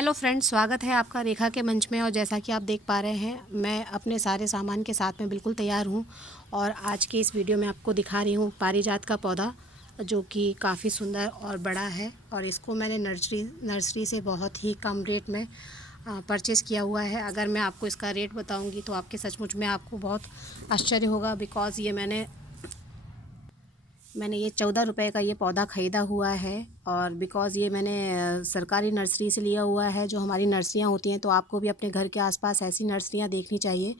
Hello friends, स्वागत है आपका रेखा के मंच में। और जैसा कि आप देख पा रहे हैं, मैं अपने सारे सामान के साथ में बिल्कुल तैयार हूं। और आज की इस वीडियो में आपको दिखा रही हूं पारिजात का पौधा, जो कि काफ़ी सुंदर और बड़ा है। और इसको मैंने नर्सरी से बहुत ही कम रेट में परचेज़ किया हुआ है। अगर मैं आपको इसका रेट बताऊंगी तो आपके सचमुच में आपको बहुत आश्चर्य होगा, बिकॉज़ ये मैंने ये 14 रुपये का ये पौधा ख़रीदा हुआ है। और बिकॉज़ ये मैंने सरकारी नर्सरी से लिया हुआ है। जो हमारी नर्सरियाँ होती हैं, तो आपको भी अपने घर के आसपास ऐसी नर्सरियाँ देखनी चाहिए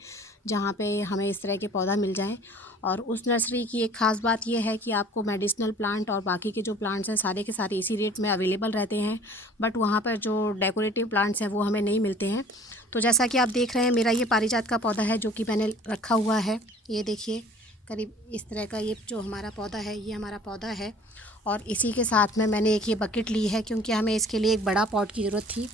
जहाँ पे हमें इस तरह के पौधा मिल जाएं। और उस नर्सरी की एक ख़ास बात ये है कि आपको मेडिसिनल प्लांट और बाकी के जो प्लांट्स हैं सारे के सारे इसी रेट में अवेलेबल रहते हैं। बट वहाँ पर जो डेकोरेटिव प्लांट्स हैं वो हमें नहीं मिलते हैं। तो जैसा कि आप देख रहे हैं, मेरा ये पारिजात का पौधा है जो कि मैंने रखा हुआ है। ये देखिए, करीब इस तरह का ये जो हमारा पौधा है, ये हमारा पौधा है। और इसी के साथ में मैंने एक ये बकेट ली है, क्योंकि हमें इसके लिए एक बड़ा पॉट की ज़रूरत थी।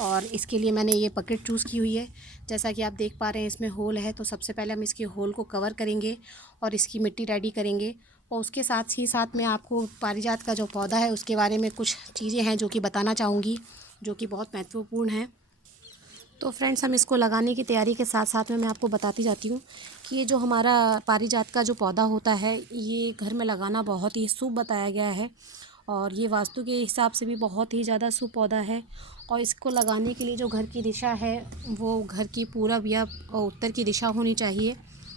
और इसके लिए मैंने ये बकेट चूज़ की हुई है। जैसा कि आप देख पा रहे हैं, इसमें होल है। तो सबसे पहले हम इसके होल को कवर करेंगे और इसकी मिट्टी रेडी करेंगे। और उसके साथ ही साथ में आपको पारिजात का जो पौधा है उसके बारे में कुछ चीज़ें हैं जो कि बताना चाहूँगी, जो कि बहुत महत्वपूर्ण हैं। तो फ्रेंड्स, हम इसको लगाने की तैयारी के साथ साथ में मैं आपको बताती जाती हूँ कि ये जो हमारा पारिजात का जो पौधा होता है, ये घर में लगाना बहुत ही शुभ बताया गया है। और ये वास्तु के हिसाब से भी बहुत ही ज़्यादा शुभ पौधा है। और इसको लगाने के लिए जो घर की दिशा है, वो घर की पूरब या उत्तर की दिशा होनी चाहिए।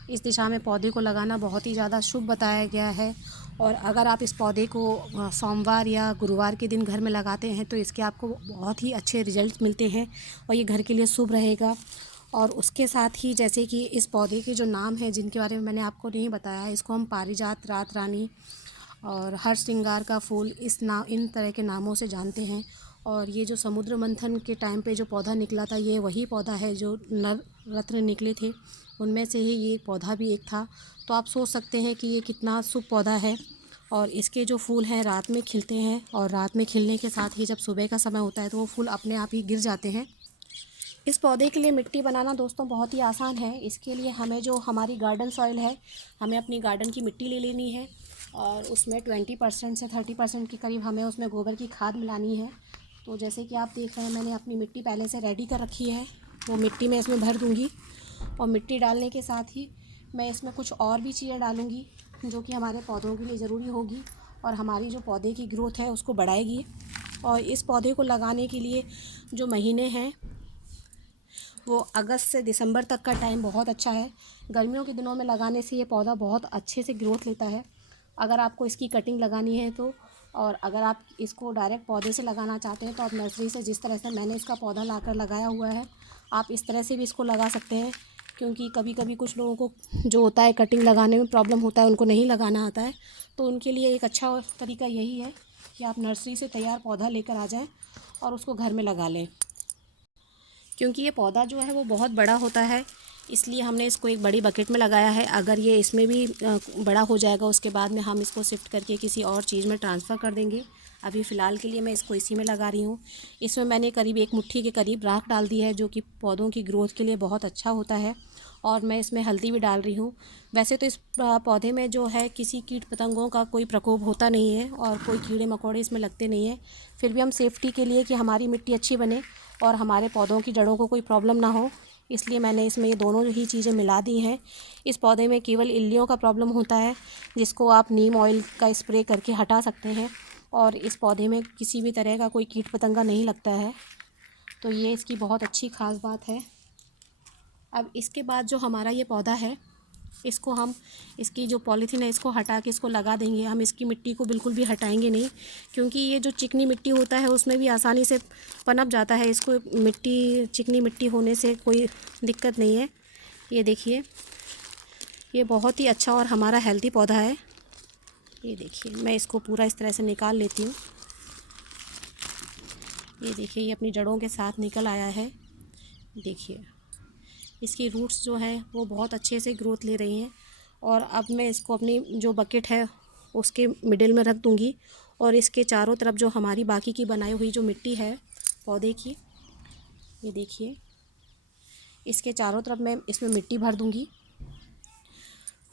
इस दिशा में पौधे को लगाना बहुत ही ज़्यादा शुभ बताया गया है। और अगर आप इस पौधे को सोमवार या गुरुवार के दिन घर में लगाते हैं तो इसके आपको बहुत ही अच्छे रिजल्ट मिलते हैं और ये घर के लिए शुभ रहेगा। और उसके साथ ही, जैसे कि इस पौधे के जो नाम हैं जिनके बारे में मैंने आपको नहीं बताया है, इसको हम पारिजात, रात रानी और हर श्रृंगार का फूल, इन तरह के नामों से जानते हैं। और ये जो समुद्र मंथन के टाइम पे जो पौधा निकला था, ये वही पौधा है जो नव रत्न निकले थे, उनमें से ही ये पौधा भी एक था। तो आप सोच सकते हैं कि ये कितना शुभ पौधा है। और इसके जो फूल हैं रात में खिलते हैं, और रात में खिलने के साथ ही जब सुबह का समय होता है तो वो फूल अपने आप ही गिर जाते हैं। इस पौधे के लिए मिट्टी बनाना दोस्तों बहुत ही आसान है। इसके लिए हमें जो हमारी गार्डन सॉइल है, हमें अपनी गार्डन की मिट्टी ले लेनी है। और उसमें 20% से 30% के करीब हमें उसमें गोबर की खाद मिलानी है। तो जैसे कि आप देख रहे हैं, मैंने अपनी मिट्टी पहले से रेडी कर रखी है। वो मिट्टी मैं इसमें भर दूँगी। और मिट्टी डालने के साथ ही मैं इसमें कुछ और भी चीज़ें डालूँगी जो कि हमारे पौधों के लिए ज़रूरी होगी और हमारी जो पौधे की ग्रोथ है उसको बढ़ाएगी। और इस पौधे को लगाने के लिए जो महीने हैं, वो अगस्त से दिसंबर तक का टाइम बहुत अच्छा है। गर्मियों के दिनों में लगाने से ये पौधा बहुत अच्छे से ग्रोथ लेता है। अगर आपको इसकी कटिंग लगानी है तो, और अगर आप इसको डायरेक्ट पौधे से लगाना चाहते हैं तो आप नर्सरी से, जिस तरह से मैंने इसका पौधा लाकर लगाया हुआ है, आप इस तरह से भी इसको लगा सकते हैं। क्योंकि कभी कभी कुछ लोगों को जो होता है कटिंग लगाने में प्रॉब्लम होता है, उनको नहीं लगाना आता है। तो उनके लिए एक अच्छा तरीका यही है कि आप नर्सरी से तैयार पौधा लेकर आ जाएँ और उसको घर में लगा लें। क्योंकि ये पौधा जो है वो बहुत बड़ा होता है, इसलिए हमने इसको एक बड़ी बकेट में लगाया है। अगर ये इसमें भी बड़ा हो जाएगा, उसके बाद में हम इसको शिफ्ट करके किसी और चीज़ में ट्रांसफ़र कर देंगे। अभी फ़िलहाल के लिए मैं इसको इसी में लगा रही हूँ। इसमें मैंने करीब 1 मुट्ठी के करीब राख डाल दी है, जो कि पौधों की ग्रोथ के लिए बहुत अच्छा होता है। और मैं इसमें हल्दी भी डाल रही हूँ। वैसे तो इस पौधे में जो है किसी कीट पतंगों का कोई प्रकोप होता नहीं है और कोई कीड़े मकोड़े इसमें लगते नहीं हैं। फिर भी हम सेफ्टी के लिए, कि हमारी मिट्टी अच्छी बने और हमारे पौधों की जड़ों को कोई प्रॉब्लम ना हो, इसलिए मैंने इसमें ये दोनों ही चीज़ें मिला दी हैं। इस पौधे में केवल इल्लियों का प्रॉब्लम होता है, जिसको आप नीम ऑयल का स्प्रे करके हटा सकते हैं। और इस पौधे में किसी भी तरह का कोई कीट पतंगा नहीं लगता है। तो ये इसकी बहुत अच्छी ख़ास बात है। अब इसके बाद जो हमारा ये पौधा है, इसको हम, इसकी जो पॉलीथीन है इसको हटा के इसको लगा देंगे। हम इसकी मिट्टी को बिल्कुल भी हटाएंगे नहीं, क्योंकि ये जो चिकनी मिट्टी होता है उसमें भी आसानी से पनप जाता है। इसको मिट्टी, चिकनी मिट्टी होने से कोई दिक्कत नहीं है। ये देखिए, ये बहुत ही अच्छा और हमारा हेल्दी पौधा है। ये देखिए, मैं इसको पूरा इस तरह से निकाल लेती हूँ। ये देखिए, ये अपनी जड़ों के साथ निकल आया है। देखिए, इसकी रूट्स जो हैं वो बहुत अच्छे से ग्रोथ ले रही हैं। और अब मैं इसको अपनी जो बकेट है उसके मिडिल में रख दूँगी। और इसके चारों तरफ जो हमारी बाकी की बनाई हुई जो मिट्टी है पौधे की, ये देखिए, इसके चारों तरफ मैं इसमें मिट्टी भर दूँगी।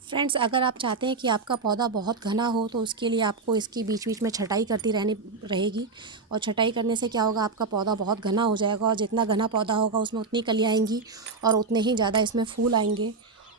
फ्रेंड्स, अगर आप चाहते हैं कि आपका पौधा बहुत घना हो तो उसके लिए आपको इसकी बीच बीच में छटाई करती रहनी रहेगी। और छटाई करने से क्या होगा, आपका पौधा बहुत घना हो जाएगा और जितना घना पौधा होगा उसमें उतनी कलियाँ आएंगी और उतने ही ज़्यादा इसमें फूल आएंगे।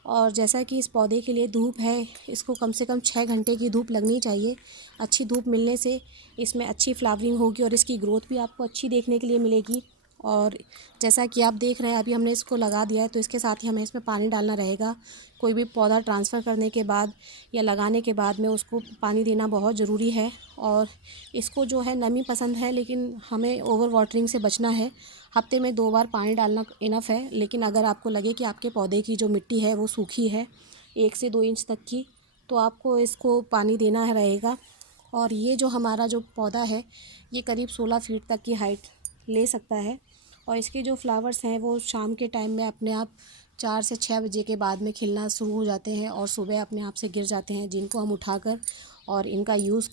और जैसा कि इस पौधे के लिए धूप है, इसको कम से कम 6 घंटे की धूप लगनी चाहिए। अच्छी धूप मिलने से इसमें अच्छी फ्लावरिंग होगी और इसकी ग्रोथ भी आपको अच्छी देखने के लिए मिलेगी। और जैसा कि आप देख रहे हैं, अभी हमने इसको लगा दिया है तो इसके साथ ही हमें इसमें पानी डालना रहेगा। कोई भी पौधा ट्रांसफ़र करने के बाद या लगाने के बाद में उसको पानी देना बहुत ज़रूरी है। और इसको जो है नमी पसंद है, लेकिन हमें ओवर वाटरिंग से बचना है। हफ्ते में 2 बार पानी डालना इनफ है। लेकिन अगर आपको लगे कि आपके पौधे की जो मिट्टी है वो सूखी है 1 से 2 इंच तक की, तो आपको इसको पानी देना रहेगा। और ये जो हमारा जो पौधा है ये करीब 16 फीट तक की हाइट ले सकता है। और इसके जो फ्लावर्स हैं वो शाम के टाइम में अपने आप 4 से 6 बजे के बाद में खिलना शुरू हो जाते हैं और सुबह अपने आप से गिर जाते हैं, जिनको हम उठाकर और इनका यूज़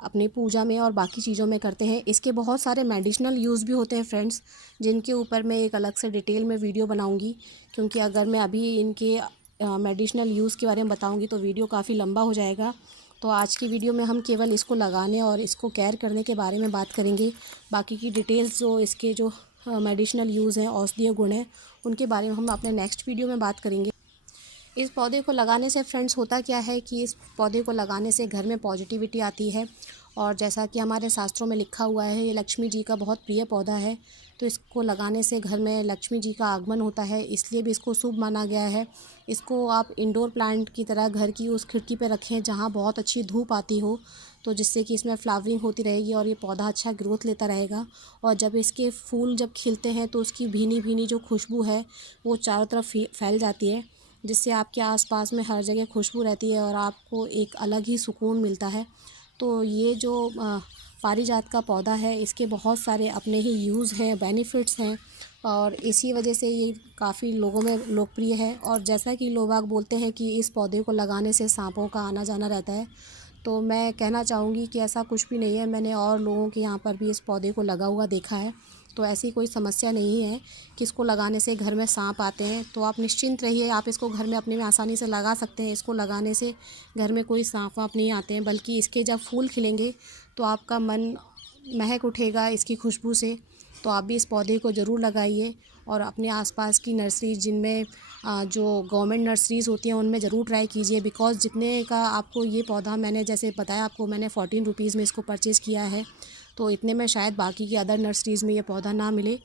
अपनी पूजा में और बाकी चीज़ों में करते हैं। इसके बहुत सारे मेडिसिनल यूज़ भी होते हैं फ्रेंड्स, जिनके ऊपर मैं एक अलग से डिटेल में वीडियो बनाऊंगी। क्योंकि अगर मैं अभी इनके मेडिसिनल यूज़ के बारे में बताऊंगी तो वीडियो काफ़ी लंबा हो जाएगा। तो आज की वीडियो में हम केवल इसको लगाने और इसको केयर करने के बारे में बात करेंगे। बाकी की डिटेल्स जो इसके जो मेडिसिनल यूज़ हैं, औषधीय गुण हैं, उनके बारे में हम अपने नेक्स्ट वीडियो में बात करेंगे। इस पौधे को लगाने से फ्रेंड्स होता क्या है कि इस पौधे को लगाने से घर में पॉजिटिविटी आती है। और जैसा कि हमारे शास्त्रों में लिखा हुआ है, ये लक्ष्मी जी का बहुत प्रिय पौधा है। तो इसको लगाने से घर में लक्ष्मी जी का आगमन होता है, इसलिए भी इसको शुभ माना गया है। इसको आप इंडोर प्लांट की तरह घर की उस खिड़की पे रखें जहाँ बहुत अच्छी धूप आती हो, तो जिससे कि इसमें फ्लावरिंग होती रहेगी और ये पौधा अच्छा ग्रोथ लेता रहेगा। और जब इसके फूल जब खिलते हैं तो उसकी भीनी भीनी जो खुशबू है वो चारों तरफ फैल जाती है, जिससे आपके आसपास में हर जगह खुशबू रहती है और आपको एक अलग ही सुकून मिलता है। तो ये जो पारिजात का पौधा है, इसके बहुत सारे अपने ही यूज़ हैं, बेनिफिट्स हैं और इसी वजह से ये काफ़ी लोगों में लोकप्रिय है। और जैसा कि लोग बाग बोलते हैं कि इस पौधे को लगाने से सांपों का आना जाना रहता है, तो मैं कहना चाहूँगी कि ऐसा कुछ भी नहीं है। मैंने और लोगों के यहाँ पर भी इस पौधे को लगा हुआ देखा है, तो ऐसी कोई समस्या नहीं है कि इसको लगाने से घर में सांप आते हैं। तो आप निश्चिंत रहिए, आप इसको घर में अपने में आसानी से लगा सकते हैं। इसको लगाने से घर में कोई सांप वाप नहीं आते हैं, बल्कि इसके जब फूल खिलेंगे तो आपका मन महक उठेगा इसकी खुशबू से। तो आप भी इस पौधे को ज़रूर लगाइए और अपने आसपास की नर्सरी जिनमें जो गवर्नमेंट नर्सरीज़ होती हैं उनमें ज़रूर ट्राई कीजिए। बिकॉज़ जितने का आपको ये पौधा, मैंने जैसे बताया आपको, मैंने 14 रुपीज़ में इसको परचेज़ किया है, तो इतने में शायद बाकी की अदर नर्सरीज़ में ये पौधा ना मिले।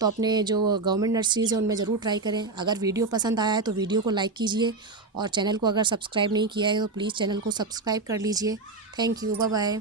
तो अपने जो गवर्नमेंट नर्सरीज़ हैं उनमें ज़रूर ट्राई करें। अगर वीडियो पसंद आया है तो वीडियो को लाइक कीजिए और चैनल को अगर सब्सक्राइब नहीं किया है तो प्लीज़ चैनल को सब्सक्राइब कर लीजिए। Thank you, bye bye.